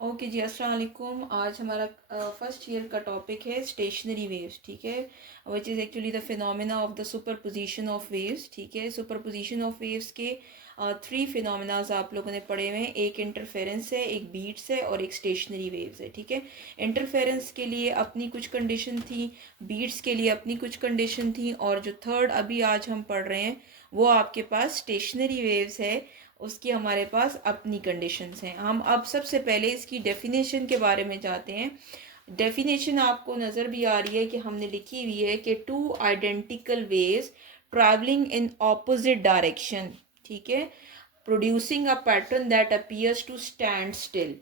Okay जी, अस्सलाम वालेकुम। आज हमारा फर्स्ट ईयर का टॉपिक है स्टेशनरी वेव्स, ठीक है, which is actually the phenomena of the superposition of waves. ठीक है, सुपरपोजिशन ऑफ वेव्स के थ्री फिनोमेनाज आप लोगों ने पढ़े हुए हैं। एक इंटरफेरेंस है, एक बीट्स है और एक स्टेशनरी वेव्स है। ठीक है, इंटरफेरेंस के लिए अपनी कुछ कंडीशन थी, बीट्स के लिए अपनी कुछ कंडीशन थी, और जो थर्ड अभी आज हम पढ़ रहे हैं वो आपके पास स्टेशनरी वेव्स है, उसकी हमारे पास अपनी कंडीशंस हैं। हम अब सबसे पहले इसकी डेफिनेशन के बारे में जाते हैं। डेफिनेशन आपको नज़र भी आ रही है कि हमने लिखी हुई है कि two identical waves travelling in opposite direction, ठीक है, producing a pattern that appears to stand still.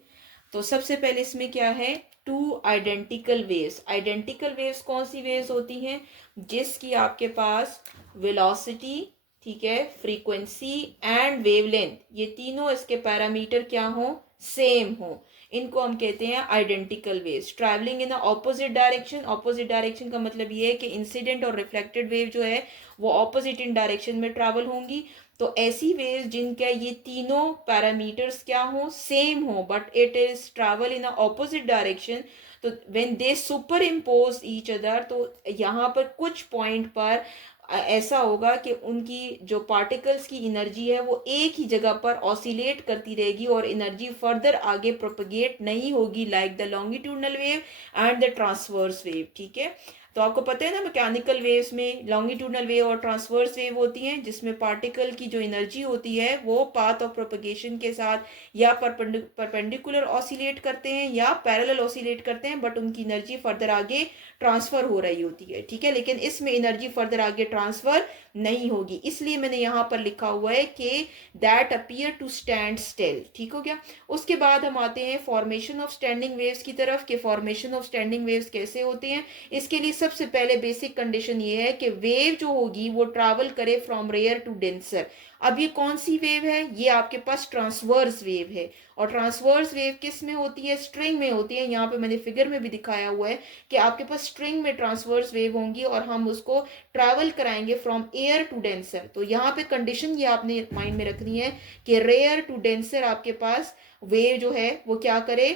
तो सबसे पहले इसमें क्या है, two identical waves. Identical waves कौन सी वेव्स होती हैं? जिसकी आपके पास वेलोसिटी, ठीक है, फ्रीक्वेंसी एंड वेवलेंथ, ये तीनों इसके पैरामीटर क्या हो, सेम हो, इनको हम कहते हैं identical waves. Travelling in opposite direction, opposite direction का मतलब ये है कि इंसिडेंट और रिफ्लेक्टेड वेव जो है वो ऑपोजिट इन डायरेक्शन में ट्रैवल होंगी। तो ऐसी वेव्स जिनका ये तीनों पैरामीटर्स क्या हो, सेम हो, but it is travel in opposite direction, तो when they superimpose each other, तो यहाँ पर कुछ पॉइंट पर ऐसा होगा कि उनकी जो पार्टिकल्स की एनर्जी है वो एक ही जगह पर ऑसिलेट करती रहेगी और एनर्जी फर्दर आगे प्रोपगेट नहीं होगी, like the longitudinal wave and the transverse wave. ठीक है, तो आपको पता है ना, मैकेनिकल वेव्स में लॉन्गिट्यूडनल वेव और ट्रांसवर्स वेव होती हैं, जिसमें पार्टिकल की जो एनर्जी होती है वो पाथ ऑफ प्रोपगेशन के साथ या परपेंडिकुलर ऑसिलेट करते हैं या पैरेलल ऑसिलेट करते हैं, बट उनकी एनर्जी फर्दर आगे ट्रांसफर हो रही होती है। ठीक है, लेकिन इसमें एनर्जी फर्दर आगे ट्रांसफर नहीं होगी, इसलिए मैंने यहाँ पर लिखा हुआ है कि that appear to stand still. ठीक हो गया। उसके बाद हम आते हैं फॉर्मेशन ऑफ स्टैंडिंग वेव्स की तरफ, कि फॉर्मेशन ऑफ स्टैंडिंग वेव्स कैसे होते हैं। इसके लिए सबसे पहले बेसिक कंडीशन ये है कि वेव जो होगी वो ट्रैवल करे फ्रॉम रेयर टू डेंसर। अब ये कौन सी वेव है? ये आपके पास ट्रांसवर्स वेव है, और ट्रांसवर्स वेव किस में होती है? स्ट्रिंग में होती है। यहाँ पे मैंने फिगर में भी दिखाया हुआ है कि आपके पास स्ट्रिंग में ट्रांसवर्स वेव होंगी और हम उसको ट्रैवल कराएंगे फ्रॉम एयर टू डेंसर। तो यहाँ पे कंडीशन ये आपने माइंड में रखनी है कि रेयर टू डेंसर आपके पास वेव जो है वो क्या करे,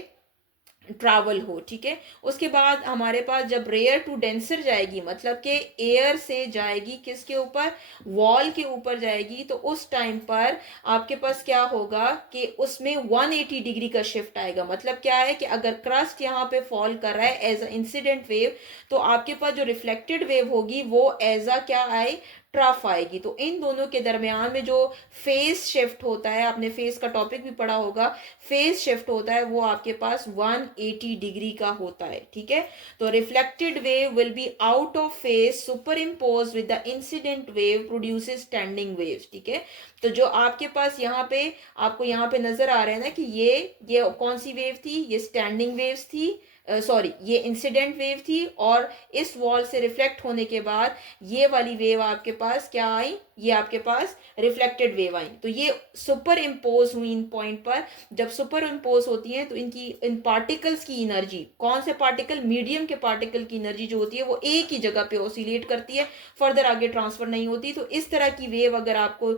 ट्रैवल हो। ठीक है, उसके बाद हमारे पास जब रेयर टू डेंसर जाएगी, मतलब कि एयर से जाएगी किसके ऊपर, वॉल के ऊपर जाएगी, तो उस टाइम पर आपके पास क्या होगा कि उसमें 180 डिग्री का शिफ्ट आएगा। मतलब क्या है कि अगर क्रस्ट यहाँ पे फॉल कर रहा है एज अ इंसिडेंट वेव, तो आपके पास जो रिफ्लेक्टेड वेव होगी वो एज अ क्या आए, ट्रफ आएगी। तो इन दोनों के दरमियान में जो फेज शिफ्ट होता है, आपने फेज का टॉपिक भी पढ़ा होगा, फेज शिफ्ट होता है वो आपके पास 180 डिग्री का होता है। ठीक है, तो reflected wave will be out of phase super impose with the incident wave produces standing waves. ठीक है, तो जो आपके पास यहाँ पे, आपको यहाँ पे नजर आ रहा है ना कि ये कौन सी वेव थी, ये स्टैंडिंग वेव्स थी, सॉरी ये इंसिडेंट वेव थी, और इस वॉल से रिफ्लेक्ट होने के बाद ये वाली वेव आपके पास क्या आई, ये आपके पास रिफ्लेक्टेड वेव आई। तो ये सुपर इम्पोज हुई इन पॉइंट पर। जब सुपर इम्पोज होती है तो इनकी, इन पार्टिकल्स की एनर्जी, कौन से पार्टिकल, मीडियम के पार्टिकल की एनर्जी जो होती है वो एक ही जगह पे ऑसिलेट करती है, फर्दर आगे ट्रांसफर नहीं होती। तो इस तरह की वेव अगर आपको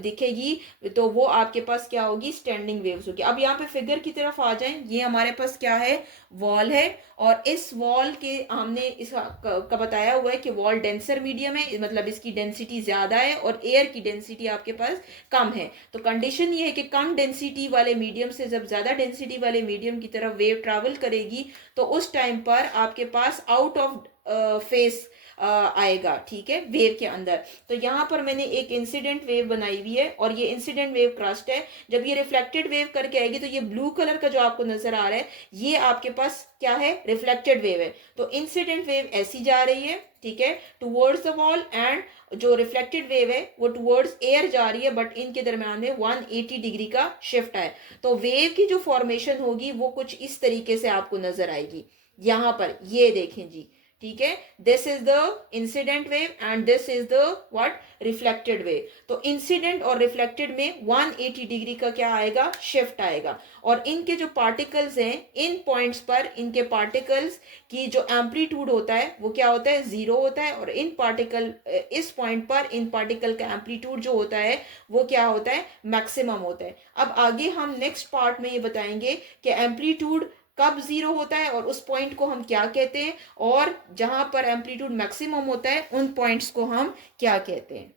दिखेगी तो वो आपके पास क्या होगी, स्टैंडिंग वेव्स होगी। अब यहाँ पे फिगर की तरफ आ जाएं, ये हमारे पास क्या है, वॉल है, और इस वॉल के हमने इसका का बताया हुआ है कि वॉल डेंसर मीडियम है, मतलब इसकी डेंसिटी ज्यादा है और एयर की डेंसिटी आपके पास कम है। तो कंडीशन ये है कि कम डेंसिटी वाले मीडियम से जब ज्यादा डेंसिटी वाले मीडियम की तरफ वेव ट्रैवल करेगी, तो उस टाइम पर आपके पास आउट ऑफ फेस आएगा। ठीक है, वेव के अंदर। तो यहाँ पर मैंने एक इंसिडेंट वेव बनाई हुई है, और ये इंसिडेंट वेव क्रस्ट है। जब ये रिफ्लेक्टेड वेव करके आएगी तो ये ब्लू कलर का जो आपको नजर आ रहा है ये आपके पास क्या है, रिफ्लेक्टेड वेव है। तो इंसिडेंट वेव ऐसी जा रही है, ठीक है, टुवर्ड्स द वॉल, एंड जो रिफ्लेक्टेड वेव है वो टुवर्ड्स एयर जा रही है, बट इनके दरम्यान में 180 डिग्री का शिफ्ट है। तो वेव की जो फॉर्मेशन होगी वो कुछ इस तरीके से आपको नजर आएगी। यहां पर ये देखें जी, ठीक है, this is the incident wave and this is the what, reflected wave. तो इंसिडेंट और रिफ्लेक्टेड में 180 डिग्री का क्या आएगा, शिफ्ट आएगा। और इनके जो पार्टिकल्स हैं, इन पॉइंट्स पर इनके पार्टिकल्स की जो एम्पलीट्यूड होता है वो क्या होता है, जीरो होता है। और इन पार्टिकल, इस पॉइंट पर इन पार्टिकल का एम्पलीट्यूड जो होता है वो क्या होता है, मैक्सिमम होता है। अब आगे हम नेक्स्ट पार्ट में ये बताएंगे कि एम्पलीट्यूड कब जीरो होता है और उस पॉइंट को हम क्या कहते हैं, और जहां पर एम्पलीट्यूड मैक्सिमम होता है उन पॉइंट्स को हम क्या कहते हैं।